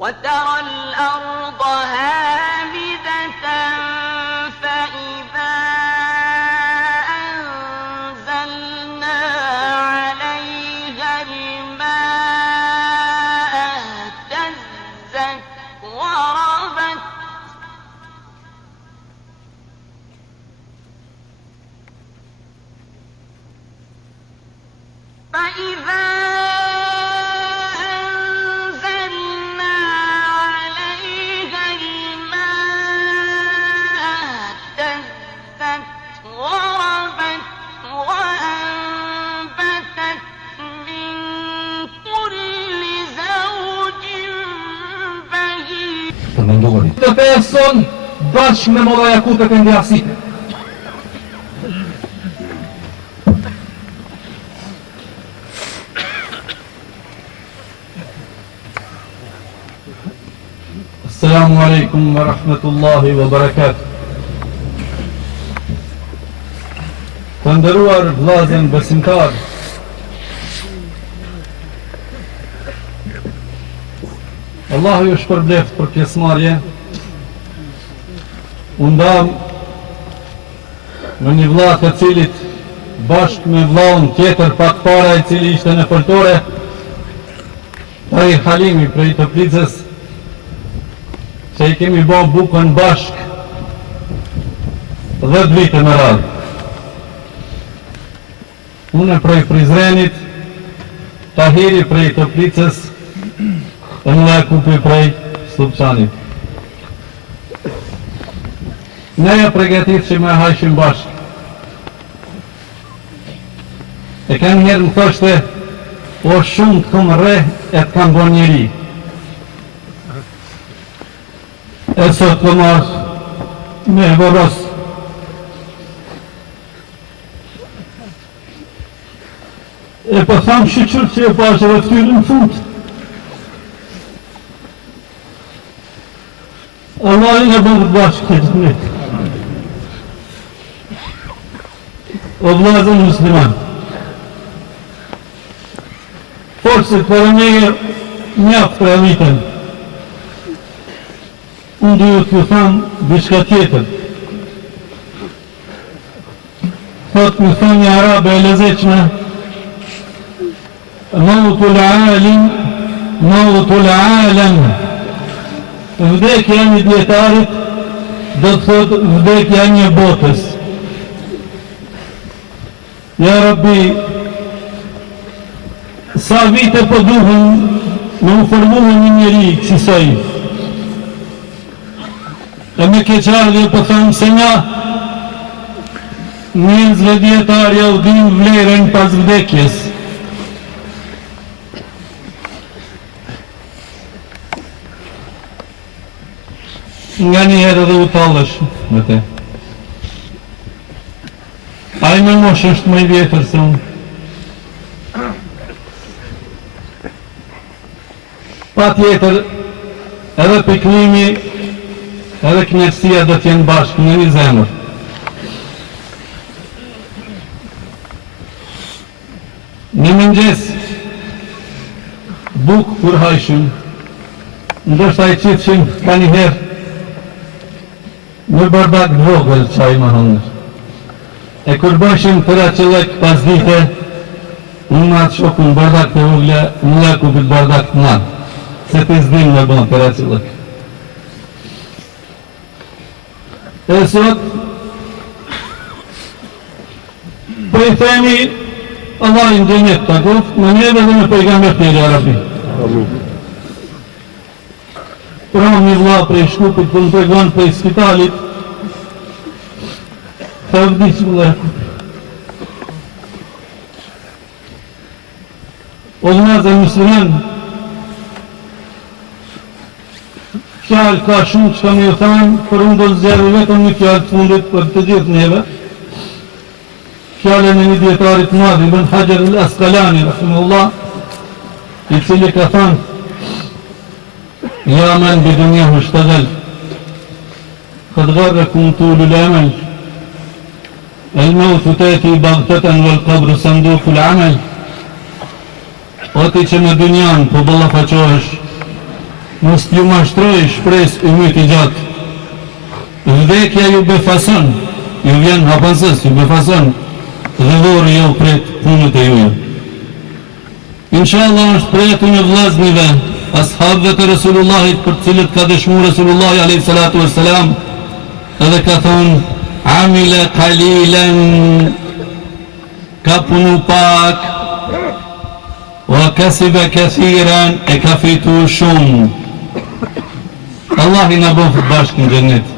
وترى الأرض هامدة فإذا أنزلنا عليها الماء اهتزت وربت فإذا Të person bashkë me Molla Jakupet e Ndjasitë. Assalamu alaikum wa rahmatullahi wa barakatuh. Të nderuar vllazën besimtar, Allahu ju shpërbleft për pjesëmarrje. Unë ndam në një vlla të cilit bashkë me vllaun tjetër pak para i cili ishte në foltore, ai Halimi prej Toplicës, se i kemi bë bukën bashkë 10 vite me radhë. Unë prej Prizrenit, Tahiri prej Toplicës, e Molla Jakupi prej Slupçanit. Ne e përgatitshim me hajshim bashkë. E kam njerë më thoshte, o shumë të kom re e të kam bon njeri. E sot të mas me vëros. E po thamë shqyqër që e bashkë dhe të kyrë në fund. Allah i në bëndë bashkë këtë në të. O vllazën musliman, forësit për e nejë mjaftë për e vitën. Unë duhet ju thamë bishka tjetër. Thot më thonë një arabe e lezeqme, mautul alim, mautul alem. Vdekja një djetarit do të thot vdekja një botës. Ja Rabbi, sa vite po duhen me u formuar një njeri kësaj. E me keqardhje po thamë se nga njerëzve djetarja u din vlerën pas vdekjes. Nga një herë dhe u talësh me te. A i me mosh është më i vjetër se unë. Pa tjetër, edhe piklimi, edhe knetësia do t'jenë bashkë në një zemër. Në mëngjes, bukë kur hajshëm, ndoshta i qitëshim ka njëherë në bardak vogël qaj më hëngër. E kur bëshim të raqëllek pas dite, unë atë shoku në bardak të vogle, në leku për bardak të madhë, se të zdim në bënë të raqëllek. E sot, për i themi, Allah i në gjenjet të goft, në njeve dhe në pejgamber të njëri Arabi. Pra një vla prej shkupit për në tregon prej spitalit, të vdis vla. O dhënazë e musliman, fjallë ka shumë që kam ju thamë, për unë do zgjerë vetëm një fjallë të fundit për të gjithë neve. Fjallën e një djetarit madh, Ibn Hajar al-Asqalani, rahimahullah, i cili ka thënë: Ja men bidunjahu shtagel, qad gharrakum tulul amal, al-mautu tati baghtatan wal qabru sanduqul amal. O ti që në dunjan po ballafaqohesh, mos t'ju mashtroj shpresë ymit i gjatë. Vdekja ju befason, ju vjen hapësës, ju befason, dhe dhori jo pret punët e juja. Inshallah është pretu në vllaznive, ashabëve të Resulullahit për cilët ka dëshmu Resulullahi a.s. edhe ka thonë: Amile qalilan, ka punu pak, wa kasibe kathiran, e ka fitu shumë. Allah i në bëfët bashkë në gjennet.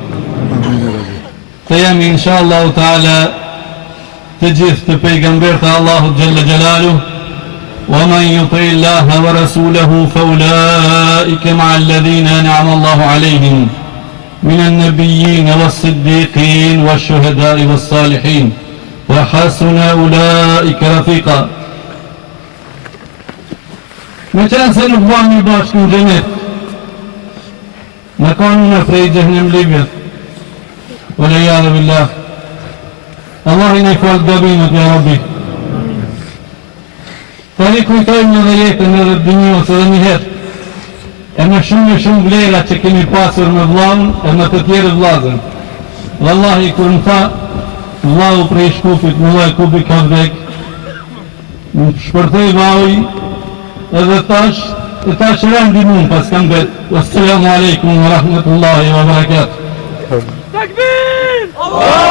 Të jemi inshallah ta'ala të gjithë të pejgamber të Allahut Gjelle Gjelalu, wa man yuti Allaha wa rasulahu fa ulaika ma'a alladhina an'ama Allahu alayhim min an-nabiyyin was-siddiqin wash-shuhada'i was-salihin wa hasuna ulaika rafiqa. Me qenë se nuk bëmi bashkë në gjenet, në kanë në prej gjehnem libjet, wa lejadhe billah. Allah i në i falë gabinët, ja Rabbi. Tani kujtojmë edhe jetën edhe dënjohës edhe njëherë, e me shumë vlera që kemi pasur me vllahun e me të tjerë vllazën. Wallahi kur më tha, vllahu prej shkupit, më vaj kubi ka vdek, më shpërthej vaj, edhe tash rendi mund pas kam bet. Wassalamu alaikum wa rahmatullahi wa barakatuh. Takbir! Allah!